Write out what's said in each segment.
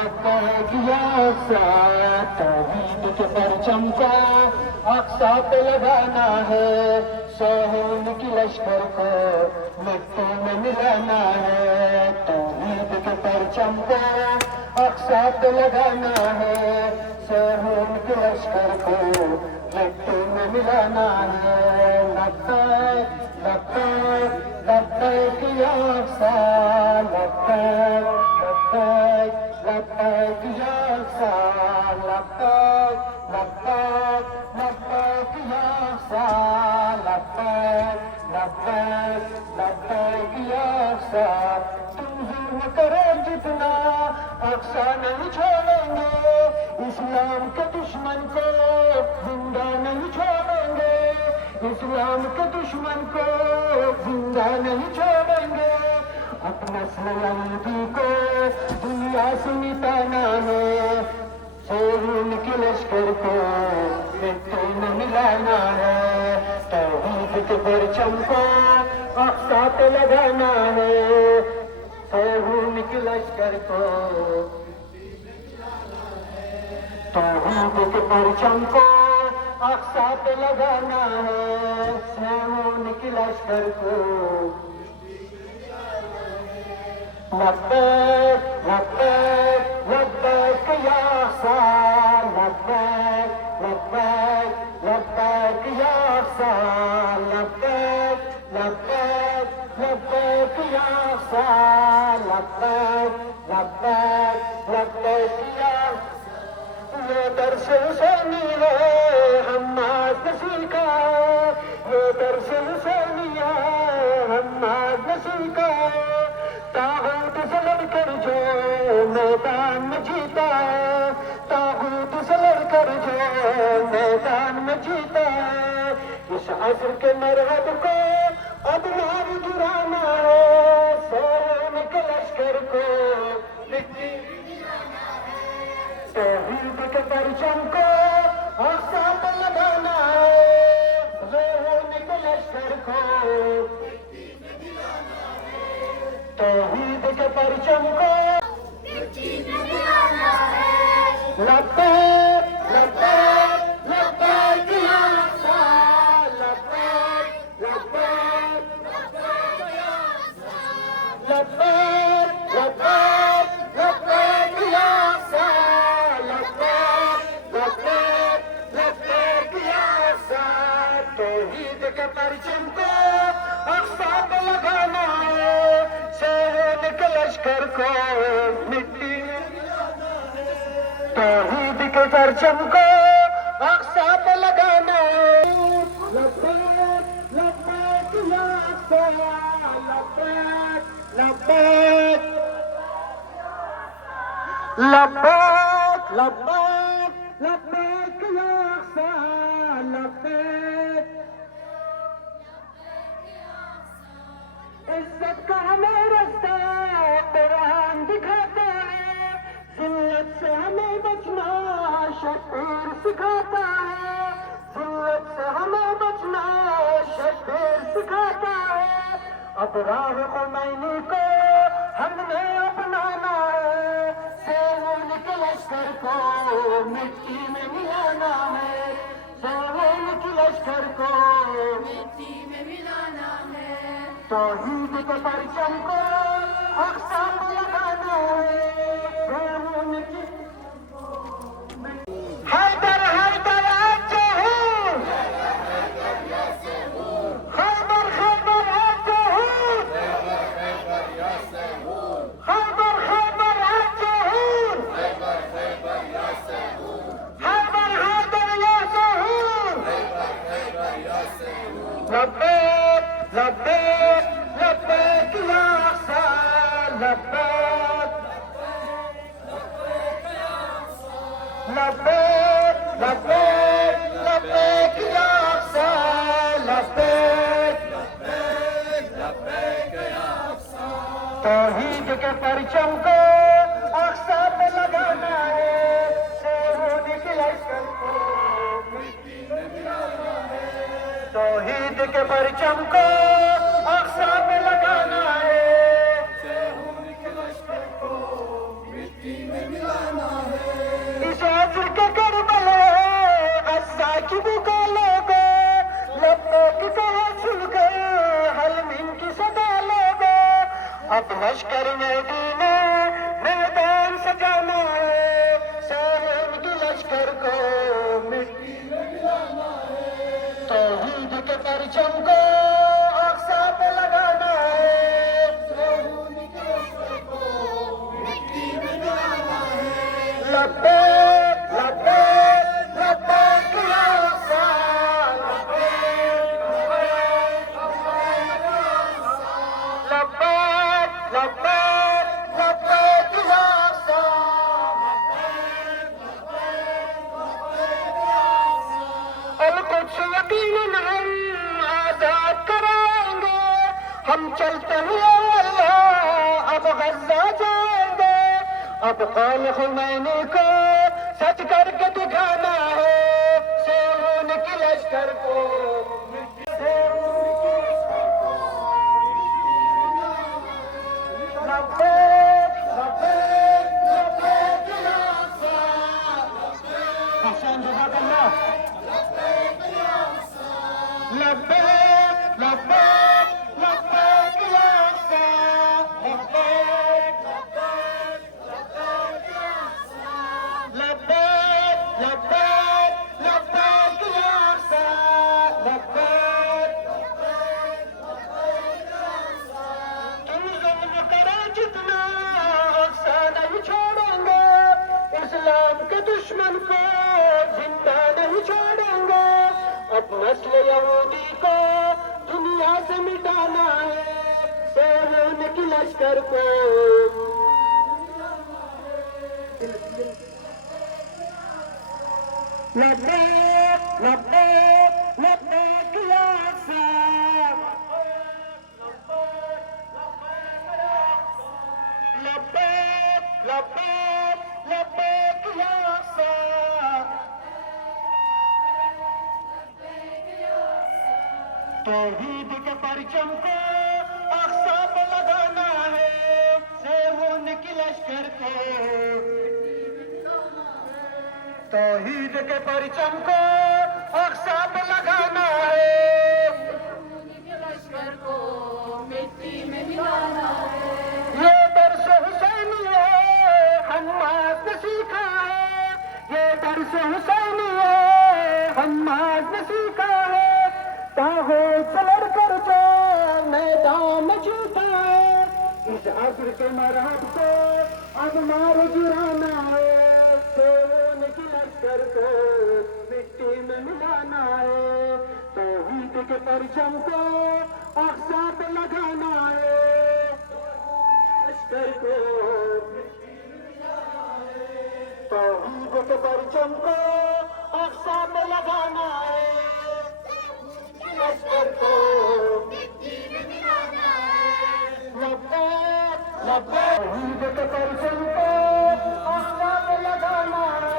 लब्बैक या अक्सा, तौहीद के परचम को अक्सा पे लगाना है, सोहन की लश्कर को मिट्टी में मिलाना है। तौहीद के परचम को अक्सा पे लगाना है, सोहन के लश्कर को मिट्टी में मिलाना है। लब्बैक लब्बैक लब्बैक या अक्सा, लब्बैक लब्बैक लब्बैक या अक्सा, लब्बैक लब्बैक लब्बैक या अक्सा, लब्बैक लब्बैक लब्बैक या अक्सा। तुम जुल्म करो जितना अक्सा नहीं छोड़ेंगे, इस्लाम के दुश्मन को जिंदा नहीं छोड़ेंगे, इस्लाम के दुश्मन को जिंदा नहीं छोड़ेंगे। अपना सलामती को दुनिया से मिटाना है, सोहन के लश्कर को मिट्टी में मिलाना है। तौहीद के परचम को अक्सा पे लगाना है, सोहन के लश्कर को तौहीद के परचम को अक्सा पे लगाना है, सोहन के लश्कर को। लब्बैक लब्बैक लब्बैक या अक्सा, लब्बैक लब्बैक लब्बैक या अक्सा, लब्बैक लब्बैक लब्बैक या अक्सा, लब्बैक लब्बैक लब्बैक या। ये दर्स हुसैनी है हम्माद ने सीखा, ये दर्स हुसैनी है हम्माद ने सीखा। तागूत से लड़कर जो मैदान में जीता है, तागूत से लड़कर जो मैदान में जीता है। इस असर के मरहद को अब नाम गिराना है, सोहन के लश्कर को मिट्टी तौहीद के परचम को अक्सा पे लगाना है, सोहन के लश्कर को तौहीद के परचम को मिट्टी में मिलाना है। लब्बैक लब्बैक लब्बैक या अक्सा, लब्बैक लब्बैक लब्बैक या अक्सा, लब्बैक लब्बैक लब्बैक या अक्सा, लब्बैक लब्बैक लब्बैक या अक्सा। तौहीद के परचम को अक्सा पे लगाना है, सोहन के लश्कर को मिट्टी में मिलाना है। तौहीद के परचम को अक्सा पे लगाना है। लब्बैक लब्बैक या अक्सा, लब्बैक लब्बैक लब्बैक लब्बैक लब्बैक या अक्सा, लब्बैक। इज्जत का हमें रास्ता कुरान दिखाता है, जिल्लत से हमें बचना शब्बीर सिखाता है, जिल्लत से हमें बचना शब्बीर सिखाता है। अब राह खुमैनी को हमने अपनाना है, सोहन के लश्कर को मिट्टी में मिलाना है, सोहन के लश्कर को मिट्टी में मिलाना है। तौहीद के परचम को अक्सा पे लगाना है, सोहन की। हैदर हैदर आते हैं, खैबर खैबर आते हैं, खैबर खैबर आते हैं, खैबर हैदर या सहूर। लब्बैक लब्बैक लब्बैक या अक्सा, लब्बैक लब्बैक लब्बैक लब्बैक या अक्सा, लब्बैक लब्बैक या अक्सा। तौहीद के परचम को अक्सा पे लगाना है, सोहन के लश्कर को मिट्टी में मिलाना है। तौहीद के परचम को अक्सा पे लगाना है, सोहन के लश्कर को मिट्टी में मिलाना है। लश्कर मदीने मैदान सजाना है, साहिब की लश्कर को मिट्टी में मिलाना है, तौहीद के परचम को अक्सा पे लगाना है, तौहीद के लश्कर को मिट्टी में मिलाना है। लब्बैक लब्बैक लब्बैक या अक्सा, लब्बैक लब्बैक लब्बैक या अक्सा, अल-कुद्स यकीनन हम आजाद कराएंगे, हम चलते हुए अल्लाह अब गज़ा जाएंगे, अब कौल खुमैनी को सच करके दिखाना है, सेहून की लश्कर को लब्बैक लब्बैक लब्बैक या अक्सा, हसन जज़ाकल्लाह, लब्बैक लब्बैक लब्बैक या अक्सा, लब्बैक लब्बैक लब्बैक लब्बैक या अक्सा, लब्बैक। तुम ज़ुल्म करो जितना अक्सा नहीं छोड़ेंगे, इस्लाम के दुश्मन को जिंदा नहीं छोड़ेंगे, अब नस्ल यहूदी को दुनिया से मिटाना है, सेहून की लश्कर को लब्बैक लब्बैक लब्बैक या अक्सा, लब्बैक लब्बैक लब्बैक या अक्सा, तौहीद के परचम को अक्सा पे लगाना है, सेहून की लश्कर को, तौहीद के परचम को अक्सा पे लगाना है, लश्कर को मिट्टी में मिलाना है। ये दर्स हुसैनी है हम्माद ने सीखा है, ये दर्स हुसैनी है हम्माद ने सीखा है, तागूत से लड़कर जो मैदान में जीता है, इस अब्र के मरहब को अब मारो गिराना है, सेहून की लश्कर को मिट्टी में मिलाना है, तौहीद के परचम को अक्सा पे लगाना है, लश्कर को तौहीद के परचम को अक्सा पे लगाना है, लश्कर को लब्बैक लब्बैक तौहीद के परचम को अक्सा पे लगाना है,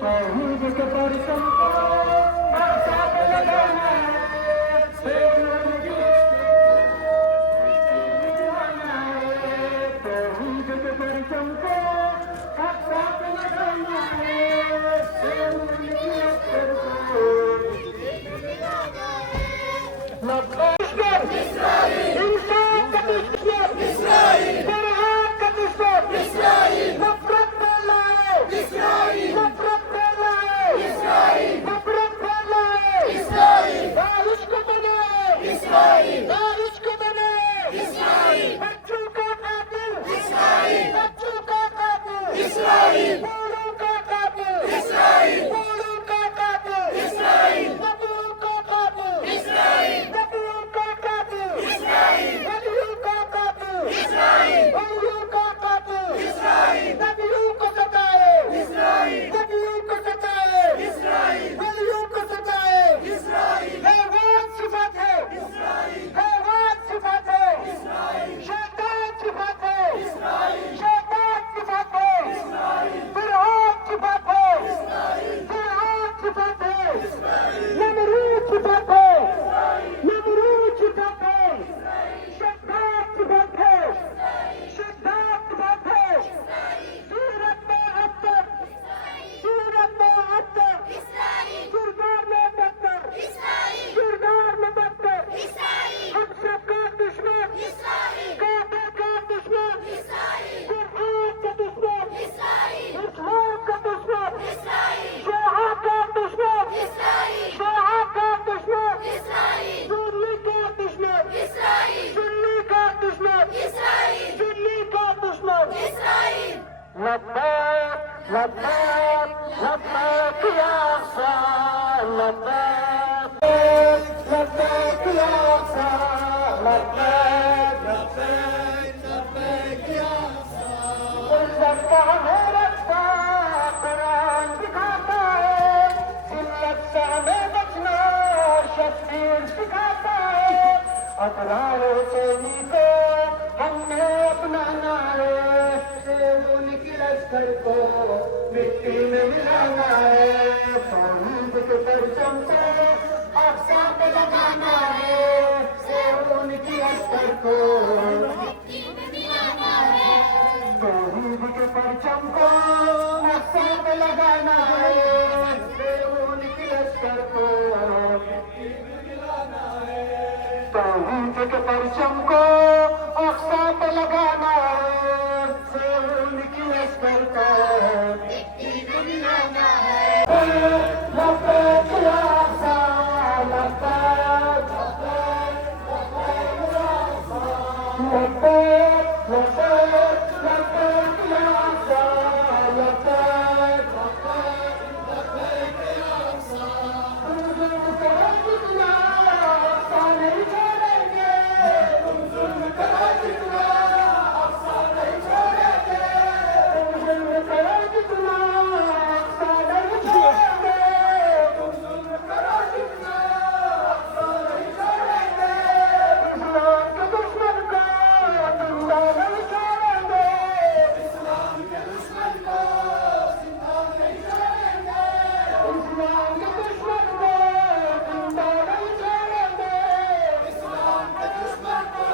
तौहीद के परचम को अक्सा पे लगाना है, तौहीद के परचम को अक्सा पे लगाना है, लब्बैक इंसान का दुश्मन फरहाद का दुश्मन नफरत फैलाए, नफरत फैलाए, नफरत फैलाए, दाइश को बनाए, दाइश को बनाए, बच्चों का कातिल, बच्चों का कातिल, बूढ़ों का कातिल, बूढ़ों का कातिल, बबुओं का कातिल, बबुओं का कातिल, لبيك لبيك يا أقصى لبيك لبيك يا أقصى لبيك لبيك يا أقصى जिल्लत हमें रखता कुरान दिखाता है जिल्लत से हमें बचना शब्बीर सिखाता है अतरारों से को हमने अपनाना है उनकी लश्कर को मिट्टी में मिलाना है तौहीद के परचम को अक़सा पे लगाना है उनकी लश्कर को मिट्टी में मिलाना है तौहीद के परचम को अक़सा पे लगाना है उनकी लश्कर को मिट्टी में मिलाना है तौहीद के परचम को अक़सा पे लगाना है उनकी लश्कर को मिट्टी में मिलाना है लब्बैक या अक़सा लब्बैक लब्बैक लब्बैक लब्बैक या अक़सा लब्बैक लब्बैक या अक़सा तुम करो जितना अक़सा नहीं छोड़ेंगे तुम जुल्म करो जितना अक़सा नहीं छोड़ेंगे तुम जुल्म करो जितना अक़सा नहीं छोड़ेंगे तुम जुल्म करो जितना अक़सा नहीं छोड़ेंगे इस्लाम के दुश्मन को जिंदा नहीं छोड़ेंगे इस्लाम के दुश्मन को जिंदा नहीं छोड़ेंगे इस्लाम के दुश्मन को जिंदा नहीं छोड़ेंगे इस्लाम के दुश्मन को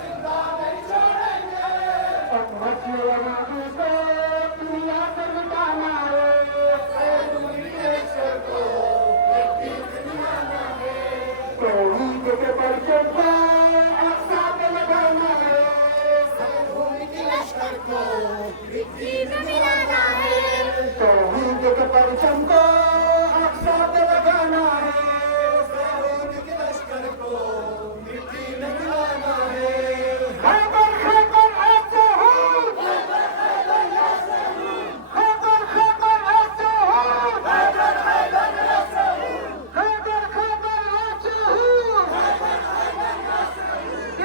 जिंदा नहीं छोड़ेंगे उम्मत नबी को दुनिया से मिटाना है उनकी लश्कर को मिट्टी में मिलाना है तौहीद के परचम को अक़सा पे लगाना है उनकी लश्कर को मिट्टी में मिलाना है तौहीद के परचम को अक़सा पे लगाना है उनकी लश्कर को मिट्टी में मिलाना है खैबर खैबर ऐसे हो खैबर खैबर ऐसे हो खैबर खैबर ऐसे हो खैबर खैबर ऐसे हो खैबर खैबर ऐसे हो खैबर खैबर ऐसे हो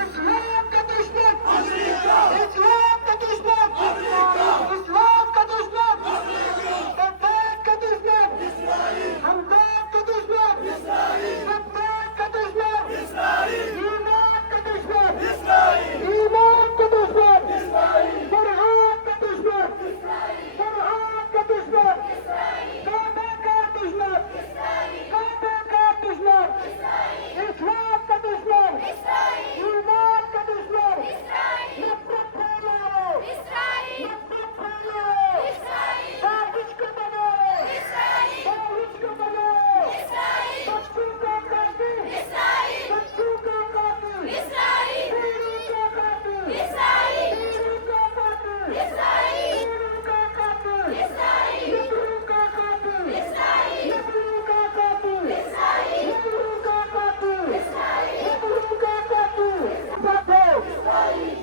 इस्लाम का दुश्मन अमेरिका इस्लाम का दुश्मन अमेरिका इस्लाम का दुश्मन अमेरिका लब्बैक का दुश्मन इस्राइल हमदर्द का दुश्मन इस्राइल लब्बैक का दुश्मन इस्राइल ईमान का दुश्मन इस्राइल ईमान का दुश्मन इस्राइल फरहाद का दुश्मन इस्राइल फरहाद का दुश्मन इस्राइल काबा का दुश्मन इस्राइल काबा का दुश्मन इस्राइल इस्लाम का दुश्मन इस्राइल ईमान का दुश्मन इस्राइल नफरत फैलाओ इस्राइल नफरत फैलाओ इस्राइल साजिश को बनाओ इस्राइल साजिश को बनाओ इस्राइल बच्चों का कातिल इस्राइल बच्चों का कातिल इस्राइल पीरों का कातिल इस्राइल पीरों का कातिल इस्राइल पीरों का कातिल इस्राइल नबरों का कातिल इस्राइल नबरों का कातिल इस्राइल नबरों का कातिल इस्राइल नबरों का कातिल बातें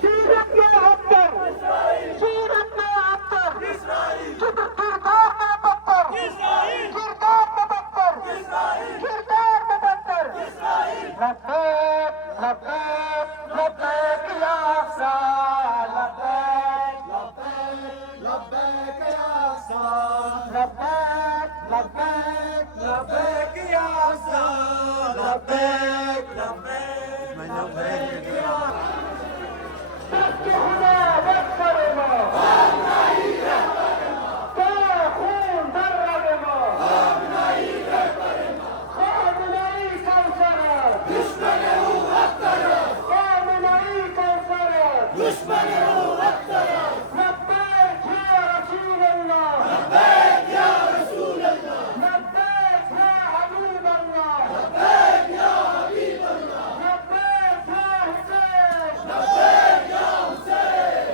सीरत में अब्तर सीरत में अब्तर किरदार में बदतर किरदार में बदतर किरदार में बदतर लब्बैक लब्बैक लब्बैक या अक़सा लब्बैक लब्बैक लब्बैक या अक़सा लब्बैक लब्बैक लब्बैक या अक़सा लब्बैक लब्बैक लब्बैक या تفتحنا واكثرنا تاخون دربنا خامنئي كوثرا دشمنه أكثر خامنئي كوثرا دشمنه أكثر لبيك يا رسول الله لبيك يا رسول الله لبيك يا حبيب الله لبيك يا حبيب الله لبيك يا حسين لبيك يا حسين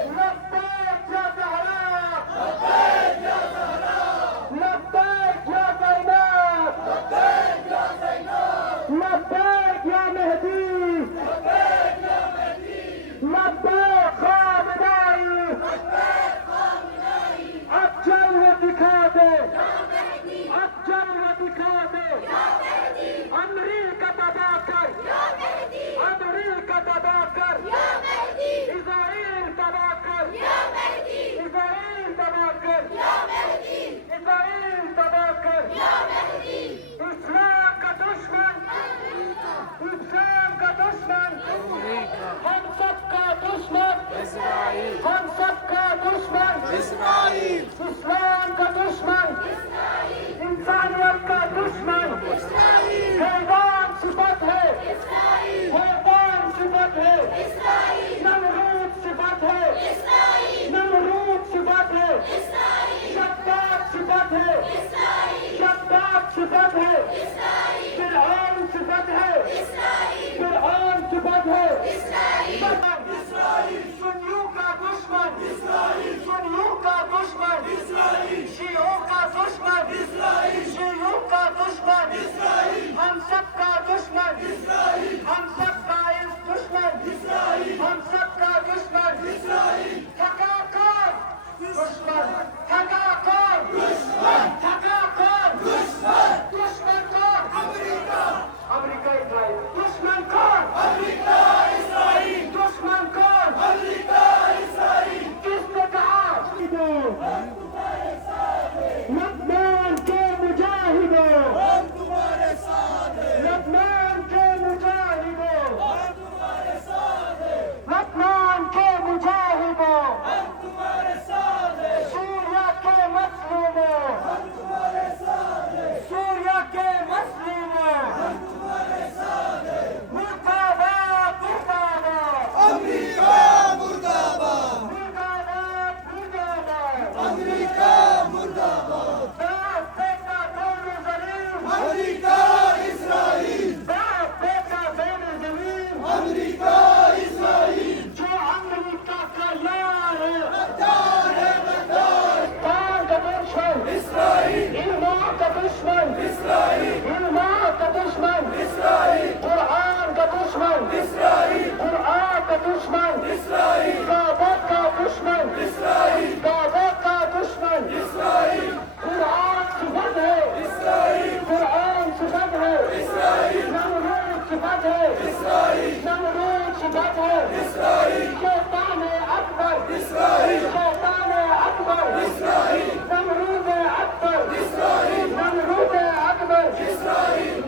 शैतान अकबर, शैतान अकबर, नमरूद अकबर, नमरूद अकबर,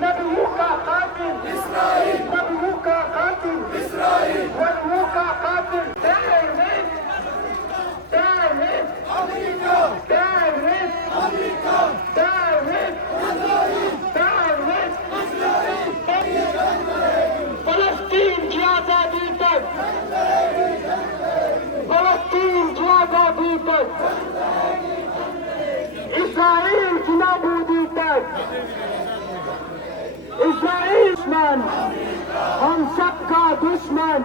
नबियों का कातिल, नबियों का कातिल, वलियों का कातिल, terrorist, terrorist, terrorist, terrorist, terrorist, फलस्तीन की आजादी तक, फलस्तीन की आजादी तक, इस्राइल की नाबूदी तक, इस्राइल दुश्मन, हम सबका दुश्मन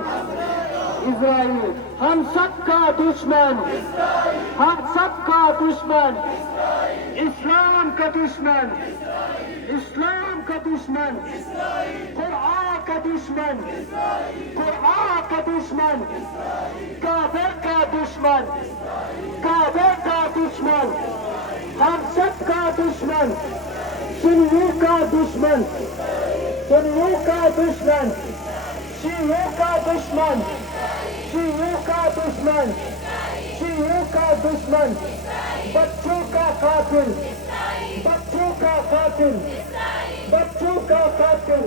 इस्राइल, हम सबका दुश्मन, हम सबका दुश्मन, इस्लाम का दुश्मन, इस्लाम का दुश्मन, कुरान का दुश्मन, कुरान का दुश्मन, काबे का दुश्मन, काबे का दुश्मन, हम सबका दुश्मन, सुन्नियों का दुश्मन, सुन्नियों का दुश्मन, शियों का दुश्मन, शियों का दुश्मन, शियों का दुश्मन, बच्चों का कातिल, बच्चों का कातिल, बच्चों का कातिल,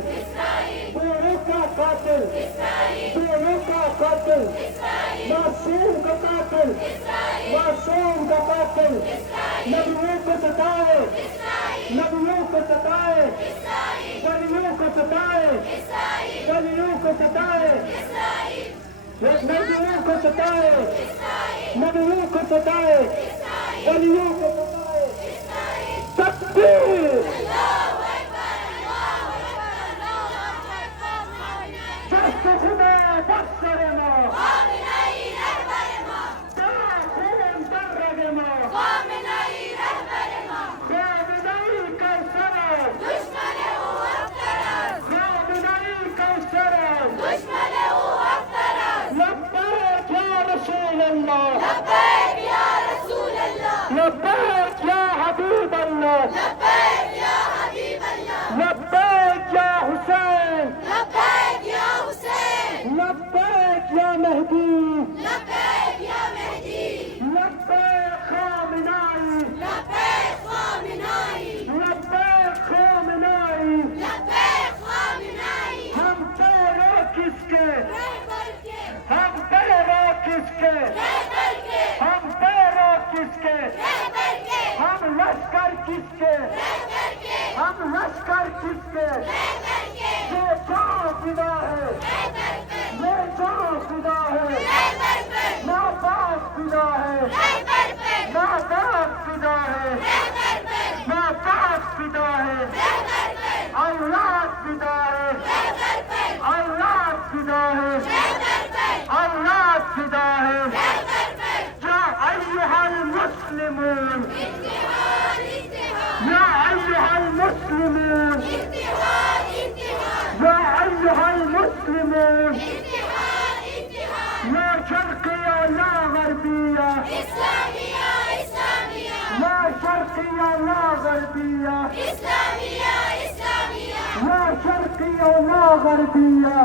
बूढ़ों का कातिल, बूढ़ों का कातिल, मासूम का कातिल, मासूम का कातिल, नबियों को सताए, नबियों को सताए, वलियों को सताए, वलियों को सताए, नबियों को सताए, नबियों को सताए, वलियों को सताए, तकबीर, justice में बख्शरेमा, दाखिलें दर्रेमा, खामिनेई कौसरे, खामिनेई कौसरे, लब्बैक या रसूल अल्लाह, लब्बैक या हबीब अल्लाह, लब्बैक या हुसैन, लब्बैक या मेहदी, लब्बैक खामिनेई, लब्बैक खामिनेई, हम तेरे किसके, हम तेरे किसके, हम तेरे किसके, हम लश्कर किसके, हम लश्कर किसके, ये जान फिदा है, ये जान फिदा है, माँ बाप फिदा है, माँ बाप फिदा है, माँ बाप फिदा है, औलाद फिदा है, औलाद फिदा है, औलाद फिदा है, या अय्युहल मुस्लिमून, या अय्युहल मुस्लिमून, या अय्युहल मुस्लिमून, لا شرقية لا غربية، لا شرقية لا غربية، لا شرقية لا غربية،